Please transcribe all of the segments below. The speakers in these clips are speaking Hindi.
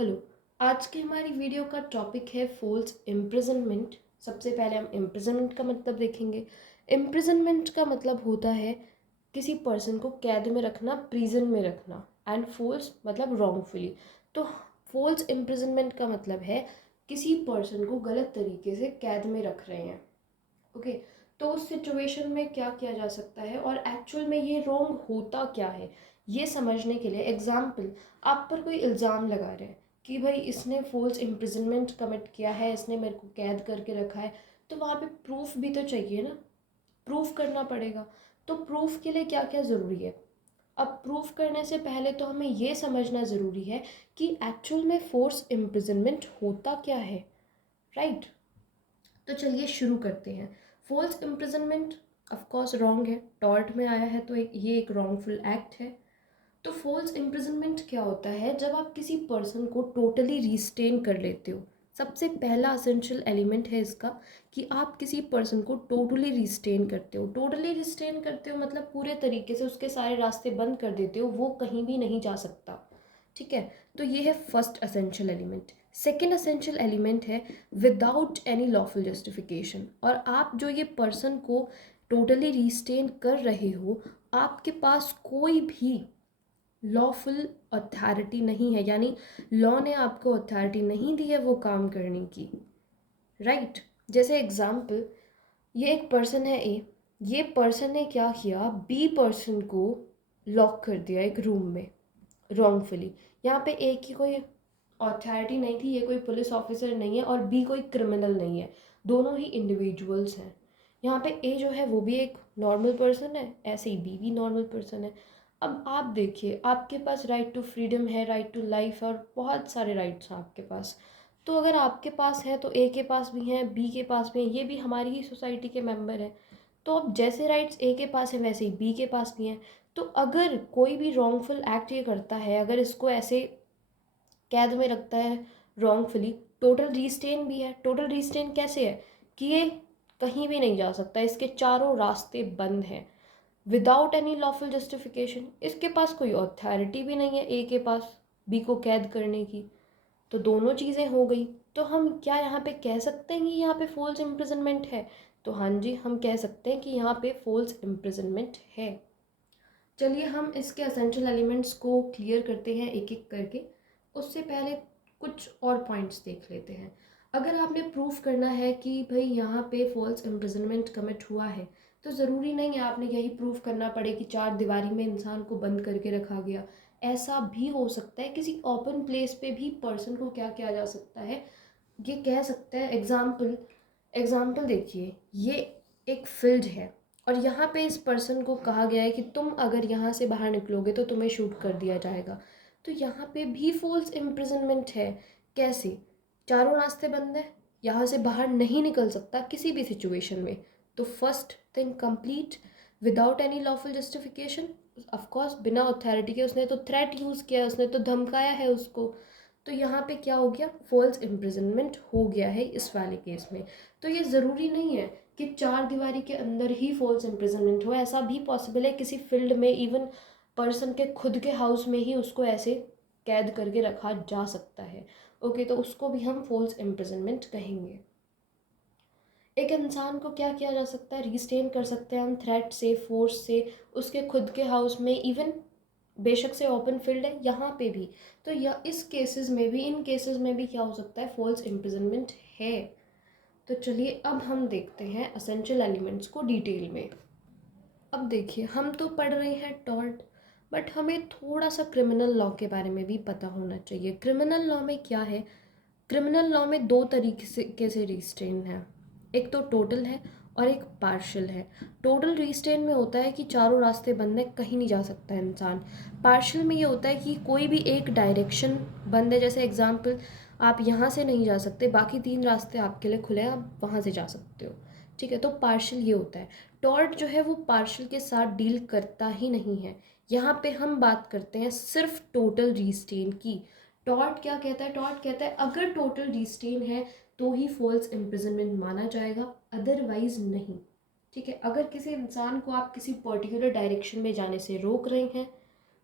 हेलो। आज की हमारी वीडियो का टॉपिक है फोल्स इम्प्रिजनमेंट। सबसे पहले हम इम्प्रिजनमेंट का मतलब देखेंगे। इम्प्रिजनमेंट का मतलब होता है किसी पर्सन को कैद में रखना, प्रिजन में रखना, एंड फोल्स मतलब रॉन्गफुली। तो फोल्स इम्प्रिजनमेंट का मतलब है किसी पर्सन को गलत तरीके से कैद में रख रहे हैं। ओके, तो उस सिचुएशन में क्या किया जा सकता है और एक्चुअल में ये रॉन्ग होता क्या है, ये समझने के लिए एग्जाम्पल, आप पर कोई इल्ज़ाम लगा रहे हैं कि भाई इसने फोल्स इम्प्रिजनमेंट कमिट किया है, इसने मेरे को कैद करके रखा है। तो वहाँ पे प्रूफ भी तो चाहिए ना, प्रूफ करना पड़ेगा। तो प्रूफ के लिए क्या क्या ज़रूरी है। अब प्रूफ करने से पहले तो हमें ये समझना ज़रूरी है कि एक्चुअल में फोर्स इम्प्रिजनमेंट होता क्या है, राइट। तो चलिए शुरू करते हैं। False imprisonment of course wrong है, टॉर्ट में आया है तो ये एक रॉन्गफुल एक्ट है। तो फोल्स इम्प्रिजनमेंट क्या होता है, जब आप किसी पर्सन को टोटली रिस्टेन कर लेते हो। सबसे पहला असेंशियल एलिमेंट है इसका कि आप किसी पर्सन को टोटली रिस्टेन करते हो। टोटली रिस्टेन करते हो मतलब पूरे तरीके से उसके सारे रास्ते बंद कर देते हो, वो कहीं भी नहीं जा सकता। ठीक है, तो ये है first essential element. Second essential element है विदाउट एनी लॉफुल जस्टिफिकेशन। और आप जो ये पर्सन को टोटली रिस्टेन कर रहे हो, आपके पास कोई भी लॉफुल अथॉरिटी नहीं है, यानी लॉ ने आपको अथॉरिटी नहीं दी है वो काम करने की, राइट। जैसे एग्जाम्पल, ये एक पर्सन है ए, ये पर्सन ने क्या किया, बी पर्सन को लॉक कर दिया एक रूम में रॉन्गफुली। यहाँ पे ए की कोई अथॉरिटी नहीं थी, ये कोई पुलिस ऑफिसर नहीं है और बी कोई क्रिमिनल नहीं है, दोनों ही इंडिविजुअल्स हैं। यहाँ पे ए जो है वो भी एक नॉर्मल पर्सन है, ऐसे ही बी भी नॉर्मल पर्सन है। अब आप देखिए, आपके पास राइट टू फ्रीडम है, राइट टू लाइफ और बहुत सारे राइट्स हैं आपके पास। तो अगर आपके पास है तो ए के पास भी हैं, बी के पास भी हैं, ये भी हमारी ही सोसाइटी के मेंबर हैं। तो अब जैसे राइट्स ए के पास है वैसे ही बी के पास भी हैं। तो अगर कोई भी रॉन्गफुल एक्ट ये करता है, अगर इसको ऐसे कैद में रखता है रॉन्गफुली, टोटल रिस्टेन भी है। टोटल रिस्टेन कैसे है कि ये कहीं भी नहीं जा सकता, इसके चारों रास्ते बंद हैं विदाउट एनी लॉफुल जस्टिफिकेशन। इसके पास कोई अथॉरिटी भी नहीं है ए के पास बी को कैद करने की। तो दोनों चीज़ें हो गई। तो हम क्या यहाँ पे कह सकते हैं कि यहाँ पे फोल्स इम्प्रिजनमेंट है? तो हाँ जी, हम कह सकते हैं कि यहाँ पे फोल्स इम्प्रिजनमेंट है। चलिए हम इसके असेंशियल एलिमेंट्स को क्लियर करते हैं एक एक करके। उससे पहले कुछ और पॉइंट्स देख लेते हैं। अगर आपने प्रूफ करना है कि भाई यहाँ पे फॉल्स इम्प्रिजनमेंट कमिट हुआ है, तो ज़रूरी नहीं है आपने यही प्रूफ करना पड़े कि चार दीवारी में इंसान को बंद करके रखा गया। ऐसा भी हो सकता है किसी ओपन प्लेस पे भी पर्सन को क्या किया जा सकता है, ये कह सकते हैं। एग्जाम्पल एग्जाम्पल देखिए, ये एक फील्ड है और यहाँ पे इस पर्सन को कहा गया है कि तुम अगर यहाँ से बाहर निकलोगे तो तुम्हें शूट कर दिया जाएगा। तो यहाँ पे भी फॉल्स इम्प्रिजनमेंट है। कैसे? चारों रास्ते बंद है, यहाँ से बाहर नहीं निकल सकता किसी भी सिचुएशन में। तो first thing complete, without any lawful justification. Of course बिना अथॉरिटी के उसने तो थ्रेट यूज़ किया, उसने तो धमकाया है उसको। तो यहाँ पे क्या हो गया, फॉल्स इम्प्रिजनमेंट हो गया है इस वाले केस में। तो ये ज़रूरी नहीं है कि चार दीवारी के अंदर ही फॉल्स इम्प्रिजनमेंट हो, ऐसा भी पॉसिबल है किसी फील्ड में, इवन पर्सन के खुद के हाउस में ही उसको ऐसे कैद करके रखा जा सकता है। ओके, तो उसको भी हम फॉल्स इम्प्रिजनमेंट कहेंगे। एक इंसान को क्या किया जा सकता है, रिस्टेन कर सकते हैं हम थ्रेट से, फोर्स से, उसके खुद के हाउस में, इवन बेशक से ओपन फील्ड है यहाँ पे भी। तो यह इस केसेस में भी, इन केसेस में भी क्या हो सकता है, फॉल्स इम्प्रिजनमेंट है। तो चलिए अब हम देखते हैं असेंशियल एलिमेंट्स को डिटेल में। अब देखिए, हम तो पढ़ रहे हैं टॉर्ट, बट हमें थोड़ा सा क्रिमिनल लॉ के बारे में भी पता होना चाहिए। क्रिमिनल लॉ में क्या है, क्रिमिनल लॉ में दो तरीके से कैसे रिस्ट्रेन है, एक तो टोटल है और एक पार्शियल है। टोटल रिस्ट्रेन में होता है कि चारों रास्ते बंद है, कहीं नहीं जा सकता है इंसान। पार्शियल में ये होता है कि कोई भी एक डायरेक्शन बंद है, जैसे एग्जांपल, आप यहाँ से नहीं जा सकते, बाकी तीन रास्ते आपके लिए खुले हैं, आप वहाँ से जा सकते हो। ठीक है, तो पार्शियल ये होता है। टॉर्ट जो है वो पार्शियल के साथ डील करता ही नहीं है। यहाँ पे हम बात करते हैं सिर्फ टोटल रिस्ट्रेन की। टॉर्ट क्या कहता है, टॉर्ट कहता है अगर टोटल रिस्ट्रेन है तो ही फॉल्स इम्प्रिजनमेंट माना जाएगा, अदरवाइज नहीं। ठीक है, अगर किसी इंसान को आप किसी पर्टिकुलर डायरेक्शन में जाने से रोक रहे हैं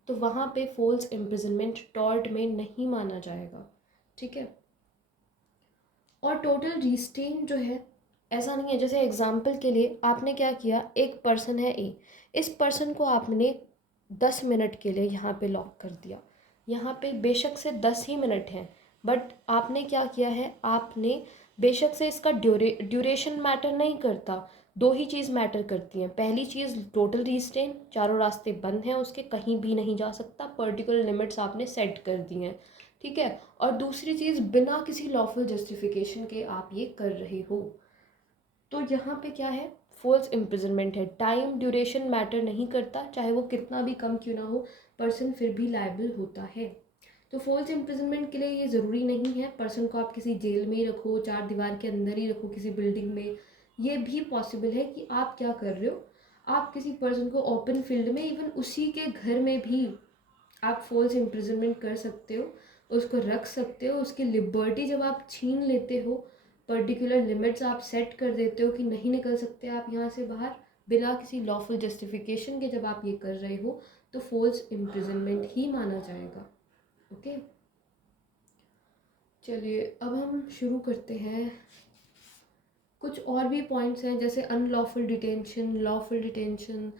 तो वहाँ पे फॉल्स इम्प्रिजनमेंट टॉर्ट में नहीं माना जाएगा। ठीक है। और टोटल रिस्ट्रेन जो है, ऐसा नहीं है, जैसे एग्जाम्पल के लिए आपने क्या किया, एक पर्सन है ए, इस पर्सन को आपने 10 मिनट के लिए यहाँ पे लॉक कर दिया। यहाँ पे बेशक से 10 ही मिनट हैं, बट आपने क्या किया है, आपने बेशक से इसका ड्यूरेशन मैटर नहीं करता, दो ही चीज़ मैटर करती हैं। पहली चीज़ टोटल रिस्ट्रेन, चारों रास्ते बंद हैं उसके, कहीं भी नहीं जा सकता, पर्टिकुलर लिमिट्स आपने सेट कर दी हैं, ठीक है। और दूसरी चीज़, बिना किसी लॉफुल जस्टिफिकेशन के आप ये कर रहे हो, तो यहाँ पे क्या है, फोर्स इम्प्रिजनमेंट है। टाइम ड्यूरेशन मैटर नहीं करता, चाहे वो कितना भी कम क्यों ना हो, पर्सन फिर भी लायबल होता है। तो फोर्स इम्प्रिजनमेंट के लिए ये ज़रूरी नहीं है पर्सन को आप किसी जेल में ही रखो, चार दीवार के अंदर ही रखो, किसी बिल्डिंग में। ये भी पॉसिबल है कि आप क्या कर रहे हो, आप किसी पर्सन को ओपन फील्ड में, इवन उसी के घर में भी आप फोर्स इम्प्रिजनमेंट कर सकते हो, उसको रख सकते हो। उसकी लिबर्टी जब आप छीन लेते हो, पर्टिकुलर लिमिट्स आप सेट कर देते हो कि नहीं निकल सकते आप यहाँ से बाहर बिना किसी लॉफुल जस्टिफिकेशन के, जब आप ये कर रहे हो तो फोर्स इम्प्रिजनमेंट ही माना जाएगा। ओके, चलिए अब हम शुरू करते हैं। कुछ और भी पॉइंट्स हैं जैसे अनलॉफुल डिटेंशन, लॉफुल डिटेंशन,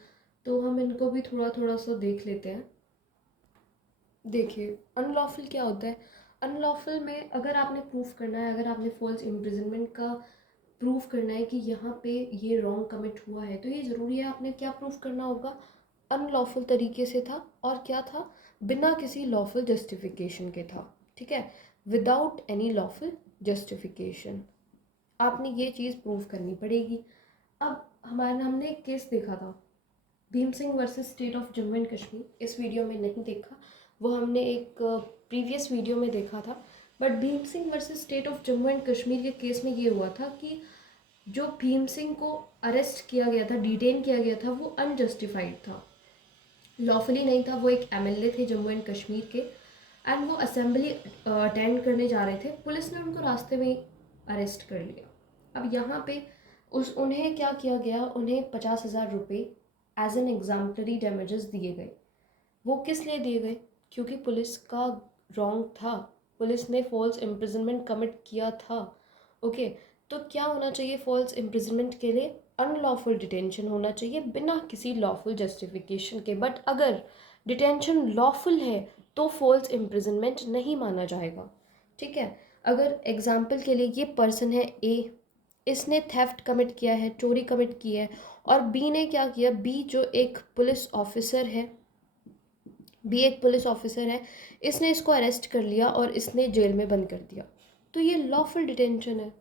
तो हम इनको भी थोड़ा थोड़ा सा देख लेते हैं। देखिए, अनलॉफुल क्या होता है। अनलॉफुल में अगर आपने प्रूफ करना है, अगर आपने फॉल्स इम्प्रिजनमेंट का प्रूफ करना है कि यहाँ पे ये रॉन्ग कमिट हुआ है, तो ये ज़रूरी है, आपने क्या प्रूफ करना होगा, अनलॉफुल तरीके से था, और क्या था, बिना किसी लॉफुल जस्टिफिकेशन के था, ठीक है, विदाउट एनी लॉफुल जस्टिफिकेशन आपने ये चीज़ प्रूव करनी पड़ेगी। अब हमने एक केस देखा था, Bhim Singh versus state of Jammu and Kashmir, इस वीडियो में नहीं देखा, वो हमने एक प्रीवियस वीडियो में देखा था। But Bhim Singh versus state of Jammu and Kashmir के केस में ये हुआ था कि जो भीम सिंह को अरेस्ट किया गया था, डिटेन किया गया था, वो अनजस्टिफाइड था, लॉफुली नहीं था। वो एक एमएलए थे जम्मू एंड कश्मीर के, एंड वो असेंबली अटेंड करने जा रहे थे, पुलिस ने उनको रास्ते में अरेस्ट कर लिया। अब यहाँ पे उन्हें क्या किया गया, उन्हें 50,000 रुपये एज एन एग्जाम्पलरी डैमेजेस दिए गए। वो किस लिए दिए गए, क्योंकि पुलिस का रॉन्ग था, पुलिस ने फॉल्स इम्प्रिजनमेंट कमिट किया था। ओके, तो क्या होना चाहिए फॉल्स इम्प्रिजनमेंट के लिए, अनलॉफुल डिटेंशन होना चाहिए बिना किसी लॉफुल जस्टिफिकेशन के। बट अगर डिटेंशन लॉफुल है तो फॉल्स इम्प्रिजनमेंट नहीं माना जाएगा, ठीक है। अगर एग्जाम्पल के लिए ये पर्सन है ए, इसने थेफ्ट कमिट किया है, चोरी कमिट की है, और बी ने क्या किया, बी जो एक पुलिस ऑफिसर है, बी एक पुलिस ऑफिसर है, इसने इसको अरेस्ट कर लिया और इसने जेल में बंद कर दिया, तो ये लॉफुल डिटेंशन है,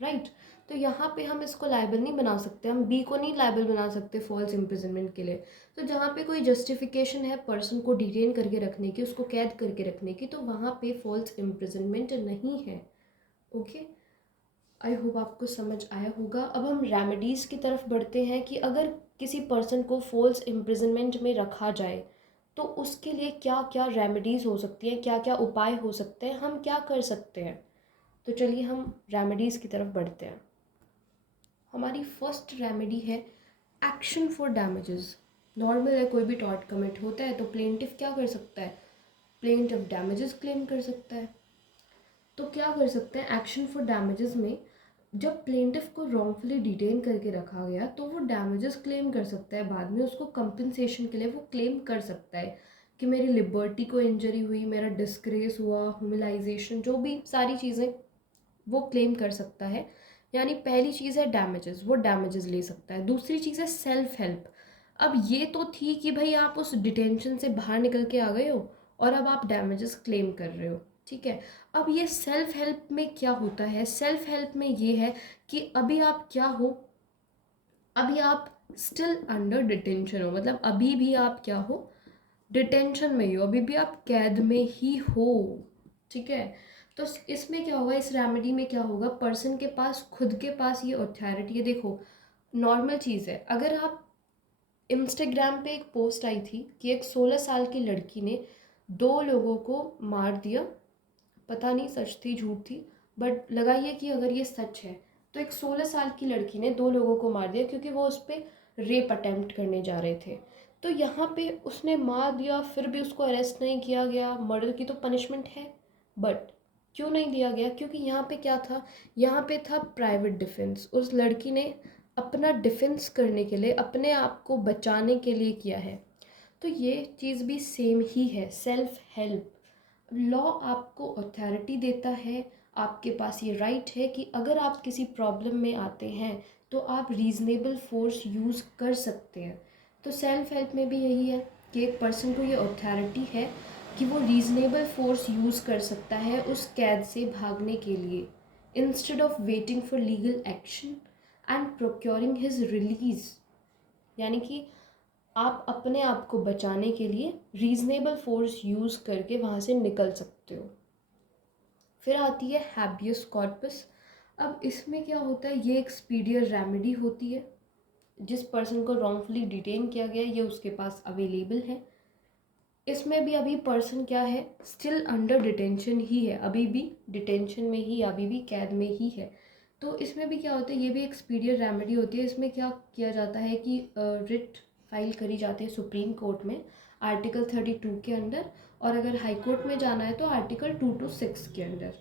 राइट। तो यहाँ पे हम इसको लायबल नहीं बना सकते, हम बी को नहीं लायबल बना सकते फॉल्स इम्प्रिजनमेंट के लिए। तो जहाँ पे कोई जस्टिफिकेशन है पर्सन को डिटेन करके रखने की, उसको कैद करके रखने की, तो वहाँ पे फॉल्स इम्प्रिजनमेंट नहीं है। ओके, आई होप आपको समझ आया होगा। अब हम रेमेडीज़ की तरफ बढ़ते हैं कि अगर किसी पर्सन को फॉल्स इम्प्रिजनमेंट में रखा जाए तो उसके लिए क्या क्या रेमेडीज़ हो सकती हैं, क्या क्या उपाय हो सकते हैं, हम क्या कर सकते हैं। तो चलिए हम रेमेडीज़ की तरफ बढ़ते हैं। हमारी फर्स्ट रेमेडी है एक्शन फॉर डैमेजेस। नॉर्मल है, कोई भी टॉर्ट कमिट होता है तो प्लेंटिफ क्या कर सकता है, प्लेंटिफ डैमेजेस क्लेम कर सकता है। तो क्या कर सकते हैं, एक्शन फॉर डैमेजेस में जब प्लेंटिफ को रॉन्गफुली डिटेन करके रखा गया तो वो डैमेजेस क्लेम कर सकता है, बाद में उसको कंपनसेशन के लिए वो क्लेम कर सकता है कि मेरी लिबर्टी को इंजरी हुई, मेरा डिस्ग्रेस हुआ, ह्यूमिलाइजेशन, जो भी सारी चीज़ें वो क्लेम कर सकता है। यानी पहली चीज़ है डैमेजेस, वो डैमेजेस ले सकता है। दूसरी चीज़ है सेल्फ हेल्प। अब ये तो थी कि भाई आप उस डिटेंशन से बाहर निकल के आ गए हो और अब आप डैमेजेस क्लेम कर रहे हो, ठीक है। अब ये सेल्फ हेल्प में क्या होता है, सेल्फ हेल्प में ये है कि अभी आप क्या हो, अभी आप स्टिल अंडर डिटेंशन हो, मतलब अभी भी आप क्या हो, डिटेंशन में ही हो, अभी भी आप कैद में ही हो, ठीक है। तो इसमें क्या होगा, इस रेमेडी में क्या होगा, पर्सन के पास खुद के पास ये अथॉरिटी है। देखो नॉर्मल चीज़ है, अगर आप इंस्टाग्राम पे एक पोस्ट आई थी कि एक 16 साल की लड़की ने 2 लोगों को मार दिया, पता नहीं सच थी झूठ थी, बट लगाइए कि अगर ये सच है, तो एक 16 साल की लड़की ने 2 लोगों को मार दिया क्योंकि वो उस पर रेप अटेम्प्ट करने जा रहे थे। तो यहाँ पे उसने मार दिया, फिर भी उसको अरेस्ट नहीं किया गया, मर्डर की तो पनिशमेंट है, बट क्यों नहीं दिया गया? क्योंकि यहाँ पे क्या था, यहाँ पे था प्राइवेट डिफेंस। उस लड़की ने अपना डिफेंस करने के लिए, अपने आप को बचाने के लिए किया है। तो ये चीज़ भी सेम ही है, सेल्फ हेल्प। लॉ आपको अथॉरिटी देता है, आपके पास ये राइट है कि अगर आप किसी प्रॉब्लम में आते हैं तो आप रीज़नेबल फोर्स यूज़ कर सकते हैं। तो सेल्फ हेल्प में भी यही है कि एक पर्सन को ये अथॉरिटी है कि वो रीज़नेबल फोर्स यूज़ कर सकता है उस कैद से भागने के लिए, instead of waiting for legal action and procuring his release. यानी कि आप अपने आप को बचाने के लिए रीज़नेबल फोर्स यूज़ करके वहाँ से निकल सकते हो। फिर आती है हैबियस कॉर्पस। अब इसमें क्या होता है, ये एक स्पीडियर रेमेडी होती है। जिस पर्सन को रॉन्गफुली डिटेन किया गया है ये उसके पास अवेलेबल है। इसमें भी अभी पर्सन क्या है, स्टिल अंडर डिटेंशन ही है, अभी भी डिटेंशन में ही, अभी भी कैद में ही है। तो इसमें भी क्या होता है, ये भी एक स्पीडियर रेमेडी होती है। इसमें क्या किया जाता है कि रिट फाइल करी जाती है सुप्रीम कोर्ट में आर्टिकल 32 के अंडर, और अगर हाई कोर्ट में जाना है तो आर्टिकल 2 to 6 के अंडर।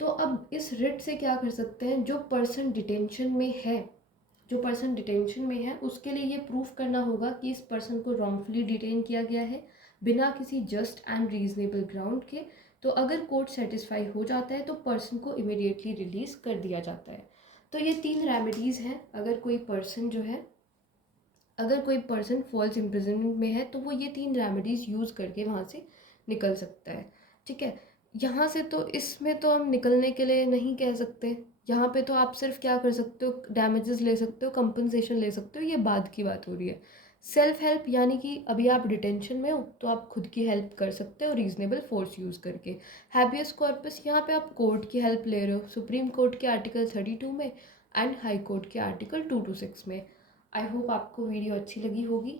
तो अब इस रिट से क्या कर सकते हैं, जो पर्सन डिटेंशन में है, जो पर्सन डिटेंशन में है उसके लिए ये प्रूफ करना होगा कि इस पर्सन को रॉन्गफुली डिटेन किया गया है बिना किसी जस्ट एंड रीजनेबल ग्राउंड के। तो अगर कोर्ट सेटिस्फाई हो जाता है तो पर्सन को इमिडिएटली रिलीज कर दिया जाता है। तो ये 3 रेमेडीज़ हैं। अगर कोई पर्सन जो है, अगर कोई पर्सन फॉल्स इम्प्रिजनमेंट में है तो वो ये 3 रेमेडीज़ यूज़ करके वहाँ से निकल सकता है। ठीक है, यहाँ से तो इसमें तो हम निकलने के लिए नहीं कह सकते। यहाँ पे तो आप सिर्फ क्या कर सकते हो, डैमेजेस ले सकते हो, कंपनसेशन ले सकते हो, ये बाद की बात हो रही है। सेल्फ हेल्प यानी कि अभी आप डिटेंशन में हो तो आप खुद की हेल्प कर सकते हो रीजनेबल फोर्स यूज़ करके। हैबियस कॉर्पस, यहाँ पे आप कोर्ट की हेल्प ले रहे हो, सुप्रीम कोर्ट के आर्टिकल 32 में एंड हाई कोर्ट के आर्टिकल 2 to 6 में। आई होप आपको वीडियो अच्छी लगी होगी।